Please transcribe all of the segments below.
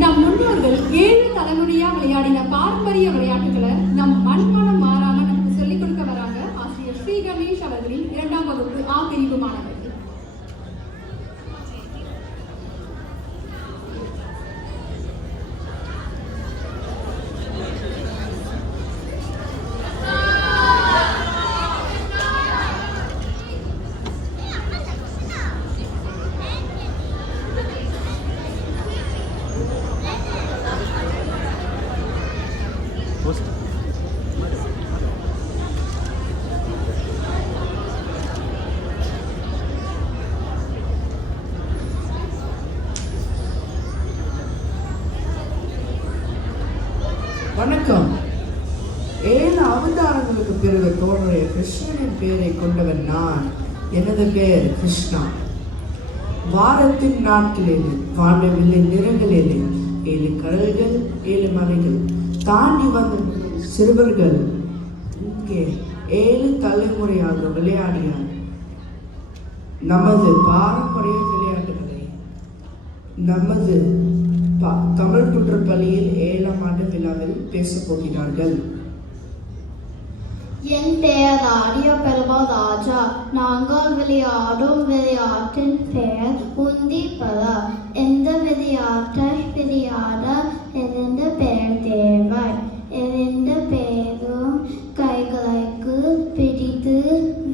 நம் முன்னோர்கள் 7 தலைமுறையா விளையாடின பாரம்பரிய விளையாட்டுகளை நம் மண்மனம் மாறாம நமக்கு சொல்லிக் கொடுக்க வராங்க ஆசிரியர் ஸ்ரீ கணேஷ் அவர்களின் 2ஆம் வகுப்பு ஆ பிரிவு மாணவர்கள். வணக்கம். 7 அவதாரங்களுக்கு பிறகு தோன்றிய கிருஷ்ணனின் பெயரை கொண்டவன் நான். எனது பெயர் கிருஷ்ணா. வாரத்தின் நாட்களில் வானவில்லின் நிறங்களில் 7 கடல்கள் 7 மலைகள் தாண்டி வந்த சிறுவர்கள் இங்கே 7 தலைமுறையாக விளையாடிய நமது பாரம்பரிய விளையாட்டுகளை நமது தமிழ் குற்றப்பள்ளியில் 7ஆம் ஆண்டு விழாவில் பேசப் போகிறார்கள். என் பெயர் ஆரிய பெருமா ராஜா. நாங்கள் விளையாடும் விளையாட்டின் பெயர் உந்தி பலா. எந்த விளையாட்டை விளையாட 2 பேர் தேவை. 2 பேரும் கைகளுக்கு பிடித்து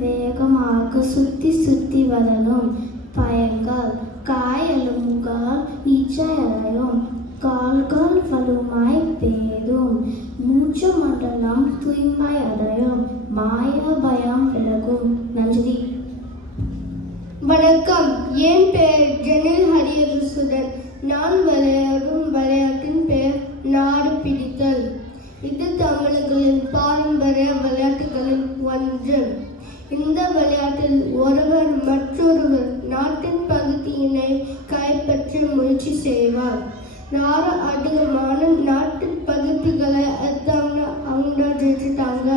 வேகமாக சுத்தி சுத்தி வரணும். பயங்கள் காயலுங்கள் நீச்சலையும் கால்கள் வலுமாய் பேரும். மூச்சு மண்டலம் தூய்மை அடையும். மாய பயம் விலகும். நன்றி. வணக்கம். என் பெயர் ஜெனில் ஹரியசுதன். நான் விளையாடும் விளையாட்டின் பெயர் நாடு பிடித்தல். இது தமிழர்களின் பாரம்பரிய விளையாட்டுகளில் ஒன்று. இந்த விளையாட்டில் ஒருவர் மற்றொருவர் நாட்டின் பகுதியினை கைப்பற்ற முயற்சி செய்வார். யார் அதிகமான நாட்டு பகுதிகளை அவங்க ஜெயிச்சிட்டாங்க.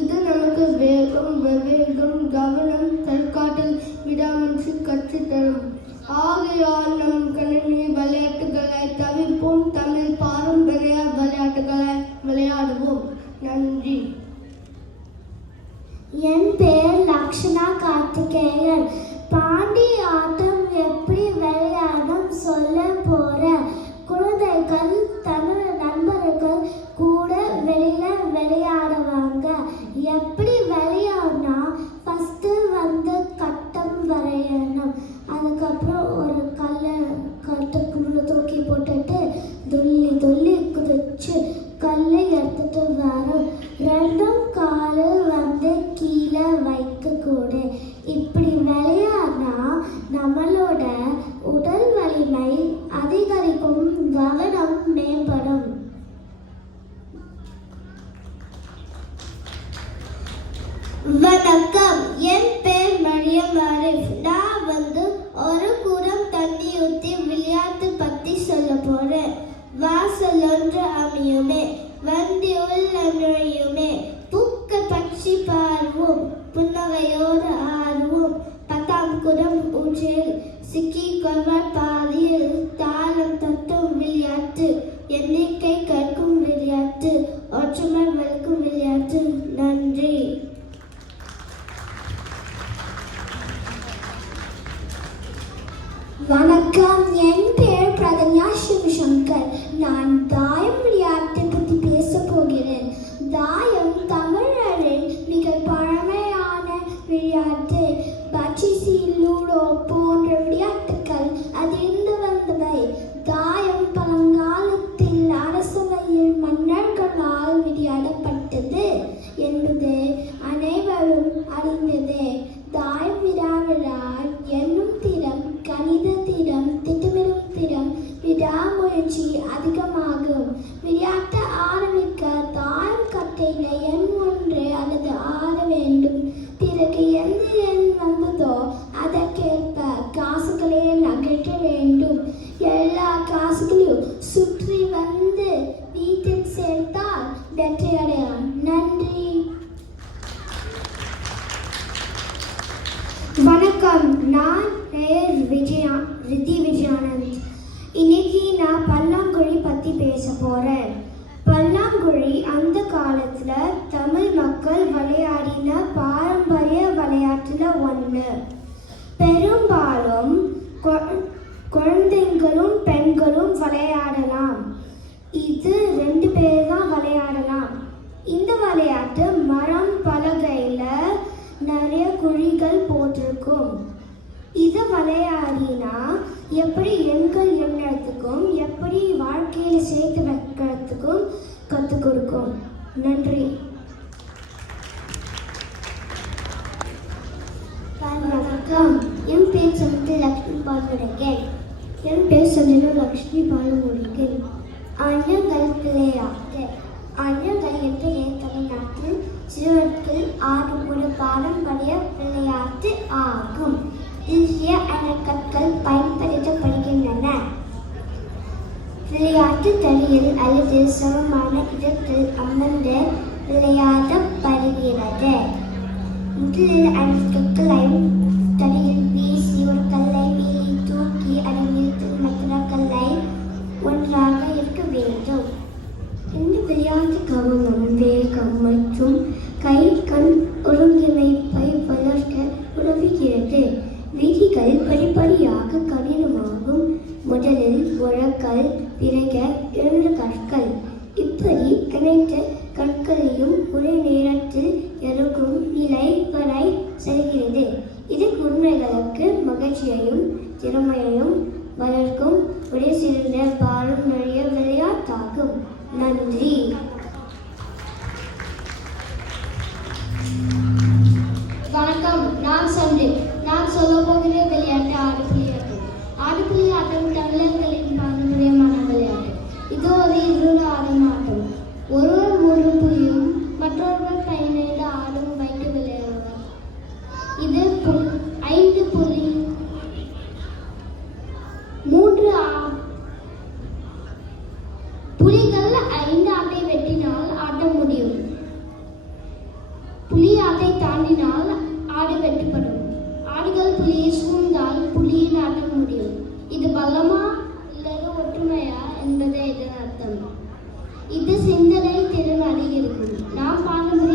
இது நமக்கு வேகம் விவேகம் கவனம் தற்காட்டில் விடாமின்றி கற்றுத்தரும். ஆகையால் நம் கணினி விளையாட்டுகளை தவிர்ப்போம். தமிழ் பாரம்பரிய விளையாட்டுகளை விளையாடுவோம். நன்றி. என் பெயர் லக்ஷனா கார்த்திகேயன். பாண்டி ஆட்டம் எப்படி விளையாடும் சொல்ல போறேன். குழந்தைகள் தமிழ் நண்பர்கள் கூட வெளியில விளையாடுவாங்க. எப்படி விளையாடுனா ஃபர்ஸ்ட் கட்டம் வரையணும். அதுக்கப்புறம் ஒரு கட்டுக்குள்ள தூக்கி போட்டுட்டு துள்ளி துள்ளி குதிச்சு கல்லை எடுத்துட்டு வரும். 2 காலு கீழே வைக்க கூட. இப்படி விளையாடினா நம்மளோட உடல் வலிமை அதிகரிக்கும். கவனம் மேம்படும். வணக்கம். என் பேர் மரியம் ஆரிஃப். நான் ஒரு குடம் தண்ணி ஊற்றி விளையாட்டு பற்றி சொல்ல போறேன். வாசல் ஒன்று அமையுமே வந்தியுள் நுழையுமே பூக்க பற்றி பார்வோம் புன்னகையோடு ஆடுவோம். 10ஆம் குடம் ஊற்றில் சிக்கி கொள்வார் பாதியில் தாளம் தட்டும் விளையாட்டு. எண்ணிக்கை கற்கும் விளையாட்டு. ஒற்றுமை வளர்க்கும் விளையாட்டு. நன்றி. வணக்கம். என் பெயர் பிரதன்யா சிவசங்கர். நான் தாயம் விளையாட்டை பற்றி பேச போகிறேன். தாயம் தமிழரின் மிக பழமையான விளையாட்டு. பச்சிசி லூடோ போன்ற விளையாட்டுகள் அதிலிருந்து வந்தவை. தாயம் பழங்காலத்தில் அரசவையில் மன்னர்களால் விளையாடப்பட்டது என்பது அனைவரும் அறிந்ததே. தாயம் விடாவிடால் எண்ணும் திறம் கணித திறம் திட்டமிடும் திறம் விடாமுயற்சி அதிகமாகும். விளையாட்டை ஆரம்பிக்க தாயம் கட்டையில எண் 1 அல்லது 6 வேண்டும். பிறகு எந்த எண் வந்ததோ அதற்கேற்ப காசுகளை நகர்த்த வேண்டும். எல்லா காசுகளையும் சுற்றி வந்து வீட்டில் சேர்த்தால் வெற்றி அடையலாம். நன்றி. வணக்கம். நான் பெயர் ரித்தி விஜயானந்த். இன்னைக்கு நான் பல்லாங்குழி காலத்துல தமிழ் மக்கள் விளையாடின பாரம்பரிய விளையாட்டுல ஒன்று. பெரும்பாலும் குழந்தைங்களும் பெண்களும் விளையாடலாம். இது 2 பேர் தான் விளையாடலாம். இந்த விளையாட்டு மரம் பலகையில நிறைய குழிகள் போட்டிருக்கும். இதை விளையாடினா எப்படி எண்கள் எண்ணறதுக்கும் எப்படி வாழ்க்கையில சேர்த்து வைக்கிறதுக்கும் கற்றுக் கொடுக்கும். நன்றி. வணக்கம். என் பேர் சமுத்திர லக்ஷ்மி பால்முருகன். என் பேர் சந்திர லக்ஷ்மி பாலுமுருகன். அணில்கள் விளையாட்டு. அணில்கள் என்பது தமிழ்நாட்டில் சிறுவர்கள் ஆடும் ஒரு பாரம்பரிய விளையாட்டு ஆகும். இதில் அணைக்கற்கள் பயன்படுத்தப்படுகின்றன. விளையாட்டு தடியில் அல்லது சமமான இடத்தில் அமர்ந்து விளையாடப்படுகிறது. முதலில் அணைக்கற்களை தடியில் வீசி ஒரு கல்லை மேலே தூக்கி அதன் நிலத்தில் மற்ற கல்லை ஒன்றாக இருக்க வேண்டும். இந்த விளையாட்டு கவனம், வேகம் மற்றும் கை கண் ஒருங்கிணைப்பை வளர்க்க உதவுகிறது. விதிகள் படிப்படியாக கடினமாகும். முதலில் ஒரு கல், பிறகு 2 கற்கள். இப்படி அனைத்து கற்களையும் ஒரே நேரத்தில் எடுக்கும் நிலை வரை செல்கிறது. இது குழந்தைகளுக்கு மகிழ்ச்சியையும் திறமையையும் வளர்க்கும் ஒரு சிறந்த பாரம்பரிய விளையாட்டாகும். நன்றி. வணக்கம். நான் சந்தீப். நான் சொல்ல போகிற விளையாட்டு ஆடுபுலி ஆட்டம். ஆடுபுலி ஆட்டம் தமிழர்களின் பாரம்பரியமான விளையாட்டு. இது ஒரு இருநாடும் ஆட்டம். ஒருவர் ஒரு புலியும் மற்றொருவர் பயணித்து ஆடும் வைத்து விளையாடுவார். இது 5 புலி 3 புலிகள் 5 ஆட்டை வெட்டினால் ஆட்ட முடியும். புலி ஆட்டை தாண்டினால் ஆடு வெட்டப்படும். ஆடுகள் புலியை சூழ்ந்தால் புலியில் ஆட்ட முடியும். இது பலமா அல்லது ஒற்றுமையா என்பதே இதன் அர்த்தம். இது சிந்தனை திறன் அதிகரிக்கும். நாம் பாரம்பரிய